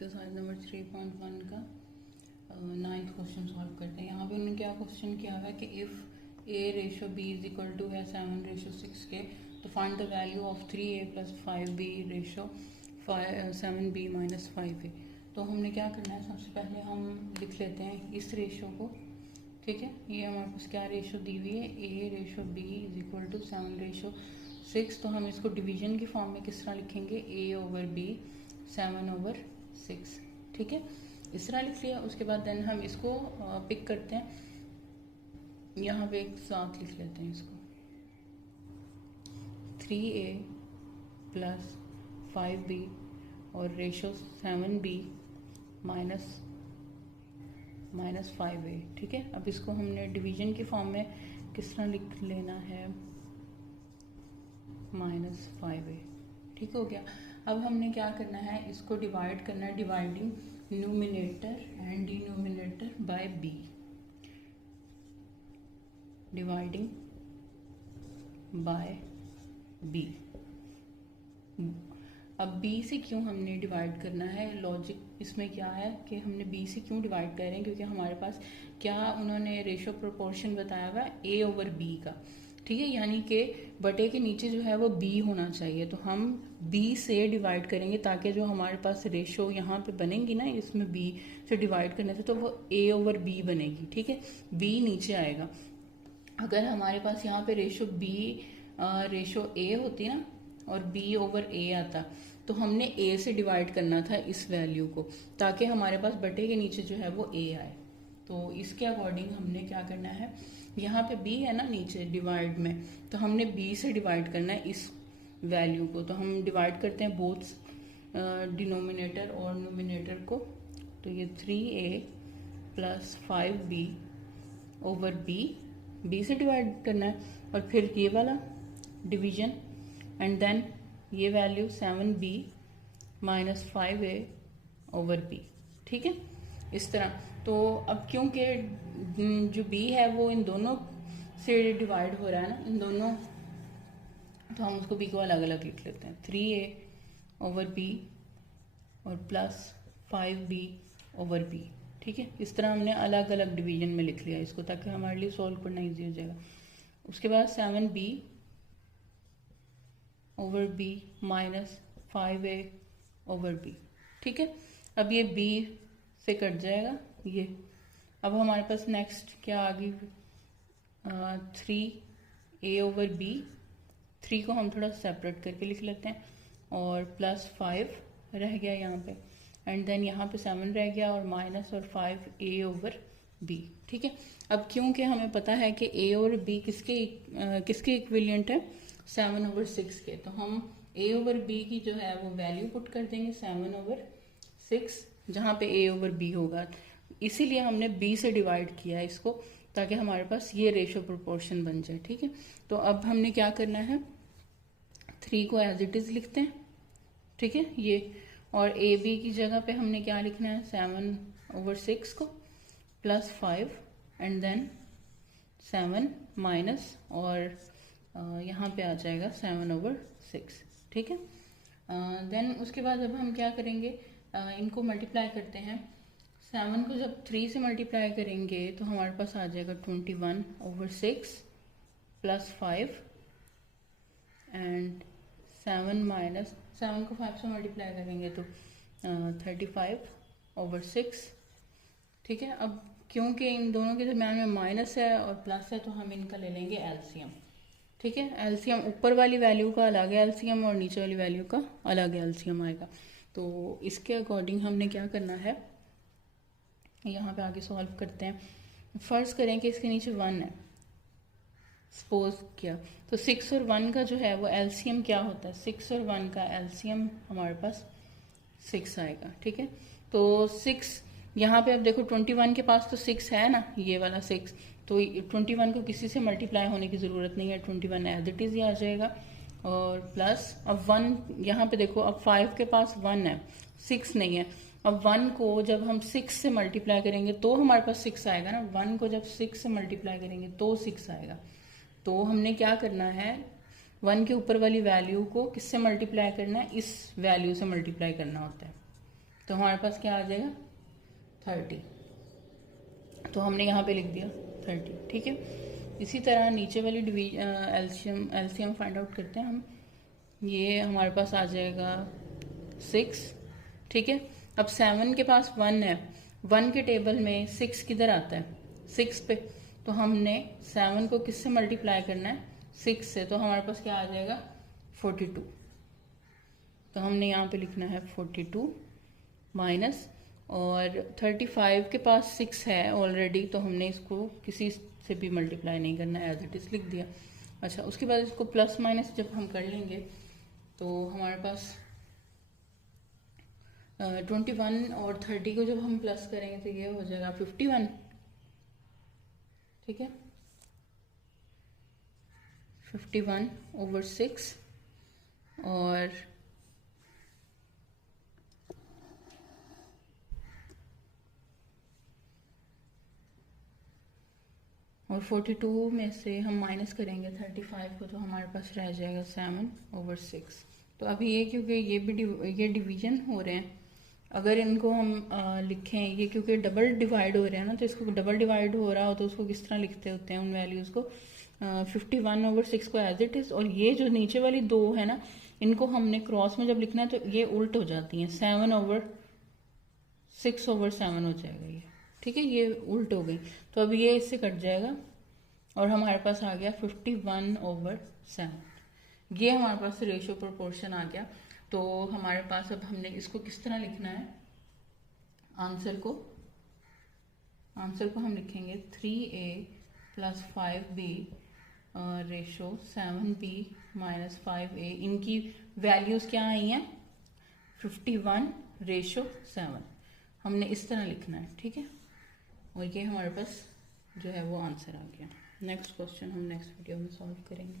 Exercise number 3.1 का 9th question solve करते हैं। यहाँ पे उन्होंने क्या क्वेश्चन किया हुआ है कि if a ratio b is equal to है 7:6 के, तो find the value of 3a plus 5b ratio 7b minus 5a। तो हमने क्या करना है, सबसे पहले हम लिख लेते हैं इस रेशो को। ठीक है, ये हमारे पास क्या रेशो दी हुई है, a ratio b is equal to 7:6। तो हम इसको डिवीजन की फॉर्म में किस तरह लिखेंगे, a ओवर b 7/6। ठीक है, इस तरह लिख लिया। उसके बाद देन हम इसको पिक करते हैं, यहाँ पे एक साथ लिख लेते हैं इसको, 3a प्लस 5b और रेशो 7b माइनस 5a। ठीक है, अब इसको हमने डिवीजन की फॉर्म में किस तरह लिख लेना है, -5a। ठीक हो गया। अब हमने क्या करना है, इसको डिवाइड करना है, dividing numerator and denominator by b, dividing by b। अब b से क्यों हमने डिवाइड करना है, लॉजिक इसमें क्या है कि हमने b से क्यों डिवाइड कर रहे हैं, क्योंकि हमारे पास क्या उन्होंने रेशो प्रोपोर्शन बताया हुआ है a ओवर b का। ठीक है, यानी कि बटे के नीचे जो है वो b होना चाहिए, तो हम b से डिवाइड करेंगे ताकि जो हमारे पास रेशो यहाँ पे बनेगी ना, इसमें b से डिवाइड करने से तो वो a ओवर b बनेगी। ठीक है, b नीचे आएगा। अगर हमारे पास यहाँ पे रेशो a होती ना और b ओवर a आता, तो हमने a से डिवाइड करना था इस वैल्यू को, ताकि हमारे पास बटे के नीचे जो है वो a आए। तो इसके अकॉर्डिंग हमने क्या करना है, यहाँ पे b है ना नीचे डिवाइड में, तो हमने b से डिवाइड करना है इस वैल्यू को। तो हम डिवाइड करते हैं बोथ डिनोमिनेटर और न्यूमिनेटर को। तो ये 3a plus 5b over b से डिवाइड करना है, और फिर ये वाला डिवीजन एंड देन ये value 7b minus 5a over b। ठीक है, इस तरह। तो अब क्योंकि जो b है वो इन दोनों से डिवाइड हो रहा है ना, इन दोनों, तो हम उसको b को अलग अलग लिख लेते हैं, 3a ओवर b और प्लस 5b ओवर b। ठीक है, इस तरह हमने अलग अलग डिवीजन में लिख लिया इसको, ताकि हमारे लिए सॉल्व करना ईजी हो जाएगा। उसके बाद 7b over b minus 5a over b। ठीक है, अब ये b से कट जाएगा ये। अब हमारे पास नेक्स्ट क्या आ गई, 3a ओवर b, 3 को हम थोड़ा सेपरेट करके लिख लेते हैं, और प्लस 5 रह गया यहाँ पे, एंड देन यहाँ पे 7 रह गया, और माइनस और 5a ओवर b। ठीक है, अब क्योंकि हमें पता है कि a और b किसके इक्विवेलेंट है, 7/6 के, तो हम a ओवर b की जो है वो वैल्यू पुट कर देंगे 7/6, जहाँ पे a ओवर b होगा। इसीलिए हमने b से डिवाइड किया है इसको, ताकि हमारे पास ये रेशो प्रोपोर्शन बन जाए। ठीक है, तो अब हमने क्या करना है, 3 को एज इट इज लिखते हैं। ठीक है, ये, और a b की जगह पे हमने क्या लिखना है, 7/6 को प्लस 5 एंड देन 7 माइनस, और यहाँ पे आ जाएगा 7/6। ठीक है, देन उसके बाद अब हम क्या करेंगे, इनको मल्टीप्लाई करते हैं। 7 को जब 3 से मल्टीप्लाई करेंगे तो हमारे पास आ जाएगा 21/6 प्लस 5 एंड 7 माइनस 7 को 5 से मल्टीप्लाई करेंगे तो 35/6। ठीक है, अब क्योंकि इन दोनों के दरम्यान में माइनस है और प्लस है, तो हम इनका ले लेंगे एलसीएम। ठीक है, एलसीएम ऊपर वाली वैल्यू का अलग है एलसीएम, और नीचे वाली वैल्यू का अलग एलसीएम आएगा। तो इसके अकॉर्डिंग हमने क्या करना है, यहाँ पे आगे सॉल्व करते हैं। फर्ज करें कि इसके नीचे 1 है, सपोज किया, तो 6 और 1 का जो है वो एलसीएम क्या होता है, 6 और 1 का एलसीएम हमारे पास 6 आएगा। ठीक है, तो 6 यहाँ पे अब देखो 21 के पास तो 6 है ना, ये वाला 6, तो 21 को किसी से मल्टीप्लाई होने की ज़रूरत नहीं है, 21 एज इट इज़ ही आ जाएगा। और प्लस अब 1 यहाँ पे देखो, अब 5 के पास 1 है, 6 नहीं है। अब 1 को जब हम 6 से मल्टीप्लाई करेंगे तो हमारे पास 6 आएगा ना, 1 को जब 6 से मल्टीप्लाई करेंगे तो 6 आएगा। तो हमने क्या करना है, 1 के ऊपर वाली वैल्यू को किससे मल्टीप्लाई करना है, इस वैल्यू से मल्टीप्लाई करना होता है। तो हमारे पास क्या आ जाएगा 30, तो हमने यहाँ पे लिख दिया 30, ठीक है। इसी तरह नीचे वाली एलसीएम फाइंड आउट करते हैं हम। ये हमारे पास आ जाएगा 6, ठीक है। अब 7 के पास 1 है, 1 के टेबल में 6 किधर आता है, 6 पे, तो हमने 7 को किससे मल्टीप्लाई करना है, 6 से, तो हमारे पास क्या आ जाएगा 42। तो हमने यहाँ पे लिखना है 42 माइनस, और 35 के पास 6 है ऑलरेडी, तो हमने इसको किसी से भी मल्टीप्लाई नहीं करना है, एज इट इज लिख दिया। अच्छा, उसके बाद इसको प्लस माइनस जब हम कर लेंगे तो हमारे पास 21 और 30 को जब हम प्लस करेंगे तो ये हो जाएगा 51, ठीक है। 51/6 और और 42 में से हम माइनस करेंगे 35 को, तो हमारे पास रह जाएगा 7/6। तो अभी ये क्योंकि ये डिवीजन हो रहे हैं, अगर इनको हम लिखें, ये क्योंकि डबल डिवाइड हो रहे हैं ना, तो इसको डबल डिवाइड हो रहा हो तो उसको किस तरह लिखते होते हैं उन वैल्यूज़ को, 51/6 को एज इट इज़, और ये जो नीचे वाली 2 है ना, इनको हमने क्रॉस में जब लिखना है तो ये उल्ट हो जाती हैं, 7/6/7 हो जाएगा ये, ठीक है। ये उल्ट हो गई, तो अब ये इससे कट जाएगा और हमारे पास आ गया 51/7। ये हमारे पास रेशियो प्रोपोर्शन आ गया। तो हमारे पास अब हमने इसको किस तरह लिखना है, आंसर को हम लिखेंगे 3a + 5b ratio 7b - 5a। इनकी वैल्यूज क्या आई हैं, 51/7। हमने इस तरह लिखना है, ठीक है। और ये हमारे पास जो है वो आंसर आ गया। नेक्स्ट क्वेश्चन हम नेक्स्ट वीडियो में सॉल्व करेंगे।